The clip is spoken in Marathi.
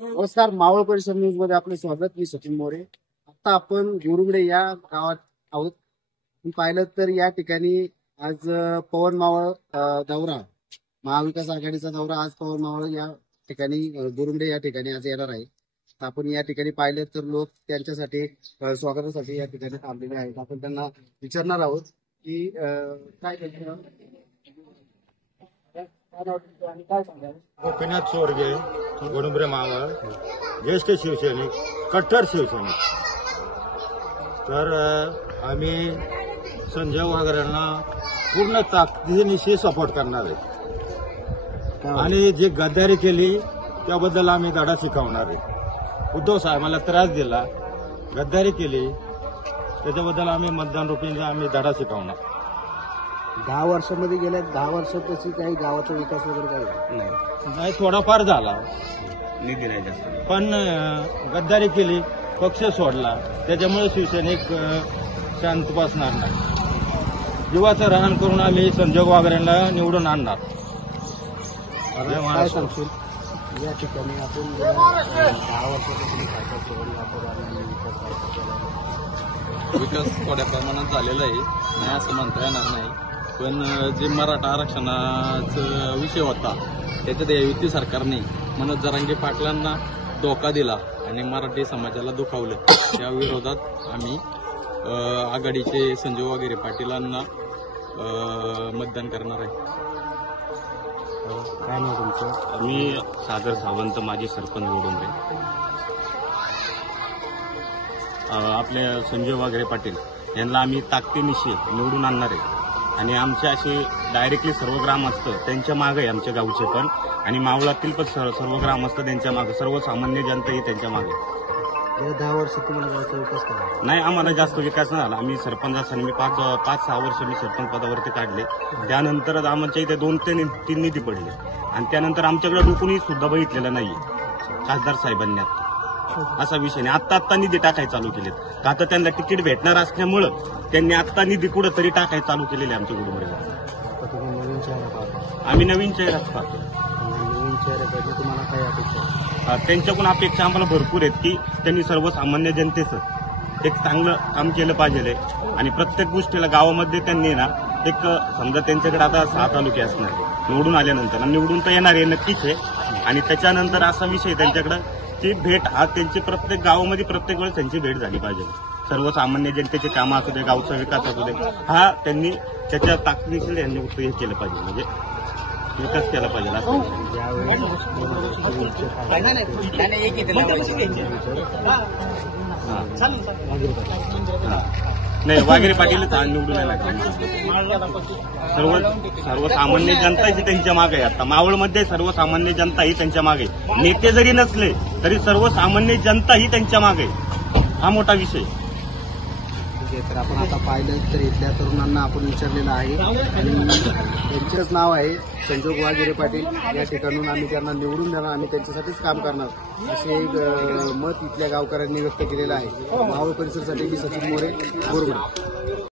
नमस्कार, मावळ परिसर न्यूज मध्ये आपले स्वागत. मी सचिन मोरे. आता आपण गुरुंगडे या गावात आहोत. आपण पाहिलं तर या ठिकाणी आज पवन मावळ दौरा, महाविकास आघाडीचा दौरा आज पवन मावळ या ठिकाणी गुरुंगडे या ठिकाणी आज येणार आहे. तर आपण या ठिकाणी पाहिलं तर लोक त्यांच्यासाठी स्वागतासाठी या ठिकाणी थांबलेले आहेत. आपण त्यांना विचारणार आहोत की काय त्यांचं आणि काय सांगाल. गोपीनाथ चोरगे, गुरुंगडे मावळ, ज्येष्ठ शिवसैनिक, कट्टर शिवसैनिक. तर आम्ही संजय वागरेंना पूर्ण ताकदीनिशी सपोर्ट करणार आहे आणि जी गद्दारी केली त्याबद्दल आम्ही धडा शिकवणार आहे. उद्धव साहेबांना त्रास दिला, गद्दारी केली, त्याच्याबद्दल आम्ही मतदान रुपीचा आम्ही धडा शिकवणार. 10 वर्षामध्ये गेल्या 10 वर्षात तशी काही गावाचा विकास वगैरे काही नाही, थोडाफार झाला, निधी नाही जास्त. पण गद्दारी केली, पक्ष सोडला, त्याच्यामुळे शिवसैनिक शांत बसणार नाही. जीवाचं राहण करून आम्ही संजय वागरेंना निवडून आणणार. काय सांगशील या ठिकाणी आपण 10 वर्षापासून विकास थोड्या प्रमाणात झालेला आहे, नाही असं म्हणता येणार नाही. पण जे मराठा आरक्षणाचा विषय होता त्याच्यात युती सरकारने मनोज जरांगे पाटलांना धोका दिला आणि मराठी समाजाला दुखावलं. त्या विरोधात आम्ही आघाडीचे संजय वागरे पाटीलांना मतदान करणार आहे. काय नाव तुमचं? मी सागर सावंत, माजी सरपंच गुरुंगडे. आपले संजय वागरे पाटील यांना आम्ही ताकदीनिशी निवडून आणणार आहे आणि आमचे असे डायरेक्टली सर्व ग्रामस्थ त्यांच्या मागे आहे, आमच्या गावचे पण आणि मावळातील पण सर्व ग्रामस्थ त्यांच्या मागे, सर्वसामान्य जनताही त्यांच्या मागे. गेल्या 10 वर्षात तुम्हाला गावचा विकास करा नाही, आम्हाला जास्त विकास नाही झाला. आम्ही सरपंच असताना मी 5-6 वर्ष मी सरपंच पदावरती काढले. त्यानंतर आमच्या इथे 2 ते 3 निधी पडले आणि त्यानंतर आमच्याकडे डुकूनही सुद्धा बघितलेलं नाहीये खासदार साहेबांनी. असा विषय नाही. आत्ता निधी टाकायला चालू केलेत का तर त्यांना तिकीट भेटणार असल्यामुळं त्यांनी आत्ता निधी कुठं तरी टाकायला चालू केलेले आमच्या गुरुंगडेला. नवीन चेहरा पाहतो. आम्ही नवीन चेहराच पाहतो. नवीन चेहऱ्यासाठी तुम्हाला काय अपेक्षा? त्यांच्याकडून अपेक्षा आम्हाला भरपूर आहेत की त्यांनी सर्वसामान्य जनतेचं एक चांगलं काम केलं पाहिजे आणि प्रत्येक गोष्टीला गावामध्ये त्यांनी ना एक समजा त्यांच्याकडे आता 6 तालुके असणार निवडून आल्यानंतर, निवडून तर येणार आहे नक्कीच आहे. आणि त्याच्यानंतर असा विषय त्यांच्याकडे ती भेट हा त्यांची प्रत्येक गावामध्ये प्रत्येक वेळेस त्यांची भेट झाली पाहिजे. सर्वसामान्य जनतेचे कामं असू दे, गावचा विकास असू दे, हा त्यांनी त्याच्या ताकदीने त्यांनी हे केलं पाहिजे, म्हणजे विकास केला पाहिजे असं. नाही, वागरे पाटीलच निवडून आला. सर्वसामान्य जनता ही त्यांच्या मागे आहे. आता मावळमध्ये सर्वसामान्य जनता ही त्यांच्या मागे, नेते जरी नसले तरी सर्वसामान्य जनता ही त्यांच्या मागे. हा मोठा विषय. तर आपण आता पाहिलं तर इथल्या तरुणांना आपण विचारलेलं आहे आणि त्यांचंच नाव आहे संजय वागरे पाटील. या ठिकाणून आम्ही त्यांना निवडून देणार, आम्ही त्यांच्यासाठीच काम करणार असे मत इथल्या गावकऱ्यांनी व्यक्त केलेलं आहे. मावळ परिसरासाठी मी सचिन मोरे, गुरुंगडे.